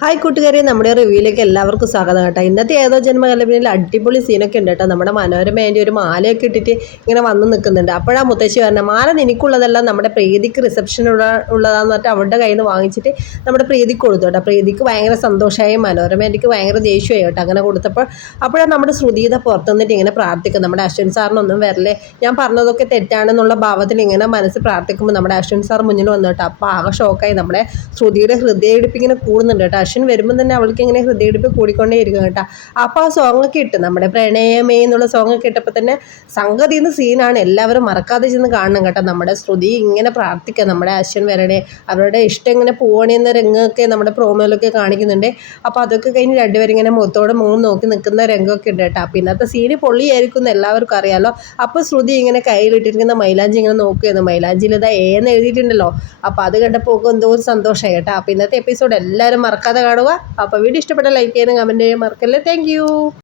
Hi കൂട്ടുകാരെ. നമ്മുടെ റിവ്യൂയിലേക്ക് എല്ലാവർക്കും സ്വാഗതം കേട്ടോ. ഇന്നത്തെ ഏതോ ജന്മകലപിനിൽ അടിപൊളി സീനൊക്കെ ഉണ്ട് കേട്ടോ. നമ്മുടെ മനോരമേന്റെ ഒരു മാലയൊക്കെ ഇട്ടിട്ട് ഇങ്ങനെ വന്ന് നിൽക്കുന്നുണ്ട്. അപ്പോഴാ മുത്തശ്ശി പറഞ്ഞത് മാല നിനക്കുള്ളതെല്ലാം നമ്മുടെ പ്രീതിക്ക് റിസപ്ഷനുള്ള ഉള്ളതാന്ന് പറഞ്ഞിട്ട് അവരുടെ കയ്യിൽ നിന്ന് വാങ്ങിച്ചിട്ട് നമ്മുടെ പ്രീതിക്ക് കൊടുത്തു കേട്ടോ. പ്രീതിക്ക് ഭയങ്കര സന്തോഷമായി മനോരമേന്റെക്ക് ഭയങ്കര ദേഷ്യമായി കേട്ടോ. അങ്ങനെ കൊടുത്തപ്പോൾ അപ്പോഴാണ് നമ്മുടെ ശ്രുതിത പുറത്തു നിന്നിട്ട് ഇങ്ങനെ പ്രാർത്ഥിക്കും നമ്മുടെ അശ്വിൻ സാറിനൊന്നും വരല്ലേ? ഞാൻ പറഞ്ഞതൊക്കെ തെറ്റാണെന്നുള്ള ഭാവത്തിൽ ഇങ്ങനെ മനസ്സ് പ്രാർത്ഥിക്കുമ്പോൾ നമ്മുടെ അശ്വിൻ സാർ മുന്നിൽ വന്നു കേട്ടോ. അപ്പോൾ ആകെ ഷോക്കായി നമ്മുടെ ശ്രുതിയുടെ ഹൃദയ ഇങ്ങനെ കൂടുന്നുണ്ട് കേട്ടോ. അശ്വിൻ വരുമ്പോൾ തന്നെ അവൾക്ക് ഇങ്ങനെ ഹൃദയടിപ്പ് കൂടിക്കൊണ്ടേ ഇരിക്കും കേട്ടോ. അപ്പോൾ ആ സോങ് ഒക്കെ ഇട്ട് നമ്മുടെ പ്രണയമേ എന്നുള്ള സോങ് ഒക്കെ ഇട്ടപ്പോൾ തന്നെ സംഗതി എന്ന സീനാണ് എല്ലാവരും മറക്കാതെ ചെന്ന് കാണണം കേട്ടോ. നമ്മുടെ ശ്രുതി ഇങ്ങനെ പ്രാർത്ഥിക്കുക നമ്മുടെ അശ്വൻ വരണേ അവരുടെ ഇഷ്ടം ഇങ്ങനെ പോകണേ എന്ന രംഗമൊക്കെ നമ്മുടെ പ്രോമോയിലൊക്കെ കാണിക്കുന്നുണ്ട്. അപ്പോൾ അതൊക്കെ കഴിഞ്ഞ് രണ്ടുപേരും ഇങ്ങനെ മുഖത്തോടെ മൂന്ന് നോക്കി നിൽക്കുന്ന രംഗമൊക്കെ ഉണ്ട് കേട്ടോ. അപ്പോൾ ഇന്നത്തെ സീന് പൊള്ളിയായിരിക്കും എന്ന് എല്ലാവർക്കും അറിയാമല്ലോ അപ്പോൾ ശ്രുതി ഇങ്ങനെ കയ്യിലിട്ടിരിക്കുന്ന മൈലാഞ്ചി ഇങ്ങനെ നോക്കുകയെന്ന് മൈലാഞ്ചിയിൽ ഇതാ ഏന്ന് എഴുതിയിട്ടുണ്ടല്ലോ. അപ്പോൾ അത് കണ്ടപ്പോൾ എന്തോ ഒരു സന്തോഷമായി കേട്ടോ. അപ്പോൾ ഇന്നത്തെ എപ്പിസോഡ് എല്ലാവരും മറക്കാതെ കാണുക. അപ്പോൾ വീഡിയോ ഇഷ്ടപ്പെട്ട ലൈക്ക് ചെയ്യാനും കമന്റ് ചെയ്യാൻ മറക്കല്ലേ. താങ്ക്